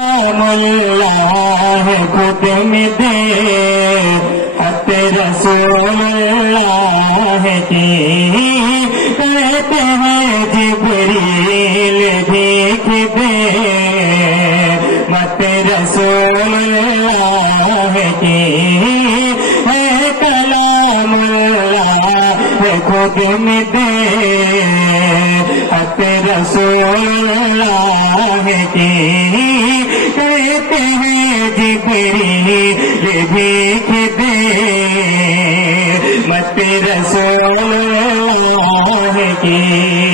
अल्लाह खुद में दे हक रसूलुल्लाह की कहते हैं जिब्रील भीख दे मत रसूलुल्लाह की है कलामुल्लाह खुद में दे हक रसूलुल्लाह की कहते हैं जिब्रील भीख दे मत रसूलुल्लाह की।